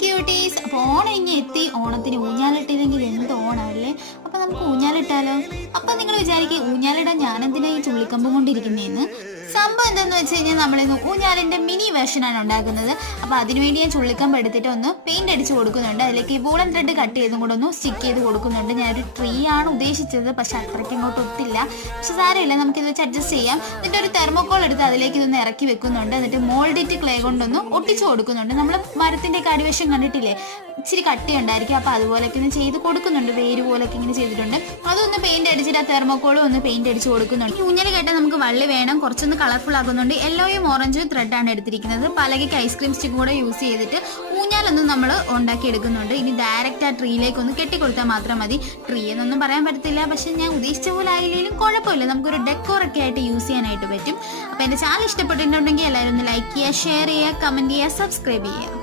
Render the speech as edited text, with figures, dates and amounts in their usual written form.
Quotes. അപ്പോൾ ഓണം ഇനി എത്തി. ഓണത്തിന് ഊഞ്ഞാലിട്ടില്ലെങ്കിൽ എന്ത് ഓണമല്ലേ. അപ്പോൾ നമുക്ക് ഊഞ്ഞാലിട്ടാലോ? അപ്പോൾ നിങ്ങൾ വിചാരിക്കും ഊഞ്ഞാലിടാൻ ഞാനെന്തിനാ ഈ ചുള്ളിക്കമ്പും കൊണ്ടിരിക്കുന്നതെന്ന്. സംഭവം എന്താണെന്ന് വെച്ച് കഴിഞ്ഞാൽ നമ്മളിന്ന് ഊഞ്ഞാലിൻ്റെ മിനി വേർഷനാണ് ഉണ്ടാക്കുന്നത്. അപ്പോൾ അതിനുവേണ്ടി ഞാൻ ചുള്ളിക്കമ്പ് എടുത്തിട്ട് ഒന്ന് പെയിൻ്റ് അടിച്ച് കൊടുക്കുന്നുണ്ട്. അതിലേക്ക് വൂളൻ ത്രെഡ് കട്ട് ചെയ്തും കൂടെ ഒന്ന് സ്റ്റിക്ക് ചെയ്ത് കൊടുക്കുന്നുണ്ട്. ഞാനൊരു ട്രീ ആണ് ഉദ്ദേശിച്ചത്, പക്ഷെ അത്രയ്ക്ക് ഇങ്ങോട്ട് ഒത്തില്ല. പക്ഷെ സാരമില്ല, നമുക്കിത് വെച്ച് അഡ്ജസ്റ്റ് ചെയ്യാം. എന്നിട്ട് ഒരു തെർമോക്കോൾ എടുത്ത് അതിലേക്ക് ഇതൊന്ന് ഇറക്കി വെക്കുന്നുണ്ട്. എന്നിട്ട് മോൾഡിറ്റ് ക്ലേ കൊണ്ടൊന്ന് ഒട്ടിച്ച് കൊടുക്കുന്നുണ്ട്. നമ്മൾ മരത്തിൻ്റെ അടിവശം കണ്ടിട്ടില്ലേ, ഇച്ചിരി കട്ടി ഉണ്ടായിരിക്കും. അപ്പോൾ അതുപോലെയൊക്കെ ഒന്ന് ചെയ്ത് കൊടുക്കുന്നുണ്ട്. വേര് പോലൊക്കെ ഇങ്ങനെ ചെയ്തിട്ടുണ്ട്. അതൊന്ന് പെയിന്റ് അടിച്ചിട്ട് ആ തെർമോക്കോളും ഒന്ന് പെയിന്റ് അടിച്ച് കൊടുക്കുന്നുണ്ട്. ഊഞ്ഞൽ കേട്ടാൽ നമുക്ക് വള്ളി വേണം, കുറച്ചൊന്ന് കളർഫുൾ ആക്കുന്നുണ്ട്. യെല്ലോയും ഓറഞ്ചും ത്രെഡാണ് എടുത്തിരിക്കുന്നത്. പലകയ്ക്ക് ഐസ്ക്രീം സ്റ്റിക്കും കൂടെ യൂസ് ചെയ്തിട്ട് ഊഞ്ഞാലൊന്നും നമ്മൾ ഉണ്ടാക്കി എടുക്കുന്നുണ്ട്. ഇനി ഡയറക്റ്റ് ആ ട്രീയിലേക്ക് ഒന്ന് കെട്ടിക്കൊടുത്താൽ മാത്രം മതി. ട്രീ എന്നൊന്നും പറയാൻ പറ്റത്തില്ല, പക്ഷെ ഞാൻ ഉദ്ദേശിച്ച പോലെ ആയില്ലെങ്കിലും കുഴപ്പമില്ല. നമുക്കൊരു ഡെക്കോറൊക്കെ ആയിട്ട് യൂസ് ചെയ്യാനായിട്ട് പറ്റും. അപ്പോൾ എൻ്റെ ചാനൽ ഇഷ്ടപ്പെട്ടിട്ടുണ്ടെങ്കിൽ എല്ലാവരും ഒന്ന് ലൈക്ക് ചെയ്യുക, ഷെയർ ചെയ്യുക, കമൻറ്റ് ചെയ്യുക, സബ്സ്ക്രൈബ് ചെയ്യുക.